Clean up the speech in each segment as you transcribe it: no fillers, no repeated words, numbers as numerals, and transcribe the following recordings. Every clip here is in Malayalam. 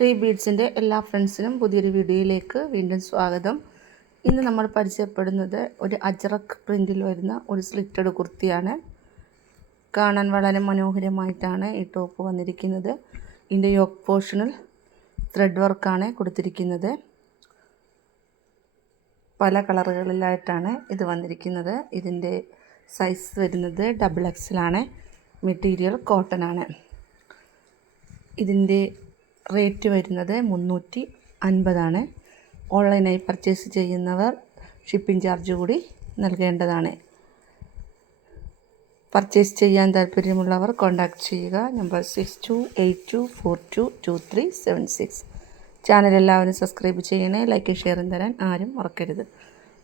ത്രീ ബീഡ്സിൻ്റെ എല്ലാ ഫ്രണ്ട്സിനും പുതിയൊരു വീഡിയോയിലേക്ക് വീണ്ടും സ്വാഗതം. ഇന്ന് നമ്മൾ പരിചയപ്പെടുന്നത് ഒരു അജ്രക്ക് പ്രിൻറ്റിൽ വരുന്ന ഒരു സ്ലിറ്റഡ് കുർത്തിയാണ്. കാണാൻ വളരെ മനോഹരമായിട്ടാണ് ഈ ടോപ്പ് വന്നിരിക്കുന്നത്. ഇതിൻ്റെ യോക്ക് പോർഷനിൽ ത്രെഡ് വർക്കാണ് കൊടുത്തിരിക്കുന്നത്. പല കളറുകളിലായിട്ടാണ് ഇത് വന്നിരിക്കുന്നത്. ഇതിൻ്റെ സൈസ് വരുന്നത് XXL ആണ്. മെറ്റീരിയൽ കോട്ടൺ ആണ്. ഇതിൻ്റെ റേറ്റ് വരുന്നത് 350 ഓൺലൈനായി പർച്ചേസ് ചെയ്യുന്നവർ ഷിപ്പിംഗ് ചാർജ് കൂടി നൽകേണ്ടതാണ്. പർച്ചേസ് ചെയ്യാൻ താല്പര്യമുള്ളവർ കോൺടാക്റ്റ് ചെയ്യുക. നമ്പർ 6282422376. ചാനൽ എല്ലാവരും സബ്സ്ക്രൈബ് ചെയ്യണേ. ലൈക്ക് ഷെയറും തരാൻ ആരും മറക്കരുത്.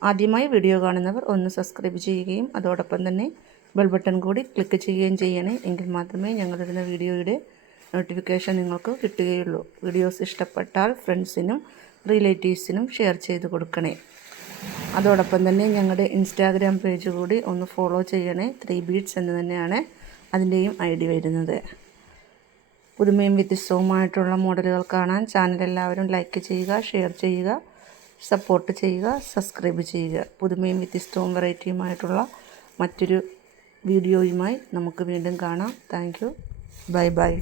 ആദ്യമായി വീഡിയോ കാണുന്നവർ ഒന്ന് സബ്സ്ക്രൈബ് ചെയ്യുകയും അതോടൊപ്പം തന്നെ ബെൽ ബട്ടൺ കൂടി ക്ലിക്ക് ചെയ്യുകയും ചെയ്യണേ. എങ്കിൽ മാത്രമേ ഞങ്ങളിടുന്ന വീഡിയോയുടെ നോട്ടിഫിക്കേഷൻ നിങ്ങൾക്ക് കിട്ടുകയുള്ളൂ. വീഡിയോസ് ഇഷ്ടപ്പെട്ടാൽ ഫ്രണ്ട്സിനും റിലേറ്റീവ്സിനും ഷെയർ ചെയ്ത് കൊടുക്കണേ. അതോടൊപ്പം തന്നെ ഞങ്ങളുടെ ഇൻസ്റ്റാഗ്രാം പേജ് കൂടി ഒന്ന് ഫോളോ ചെയ്യണേ. 3 ബീഡ്സ് എന്ന് തന്നെയാണ് അതിൻ്റെയും ID വരുന്നത്. പുതുമയും വ്യത്യസ്തവുമായിട്ടുള്ള മോഡലുകൾ കാണാൻ ചാനൽ എല്ലാവരും ലൈക്ക് ചെയ്യുക, ഷെയർ ചെയ്യുക, സപ്പോർട്ട് ചെയ്യുക, സബ്സ്ക്രൈബ് ചെയ്യുക. പുതുമയും വ്യത്യസ്തവും വെറൈറ്റിയുമായിട്ടുള്ള മറ്റൊരു വീഡിയോയുമായി നമുക്ക് വീണ്ടും കാണാം. Thank you. Bye bye.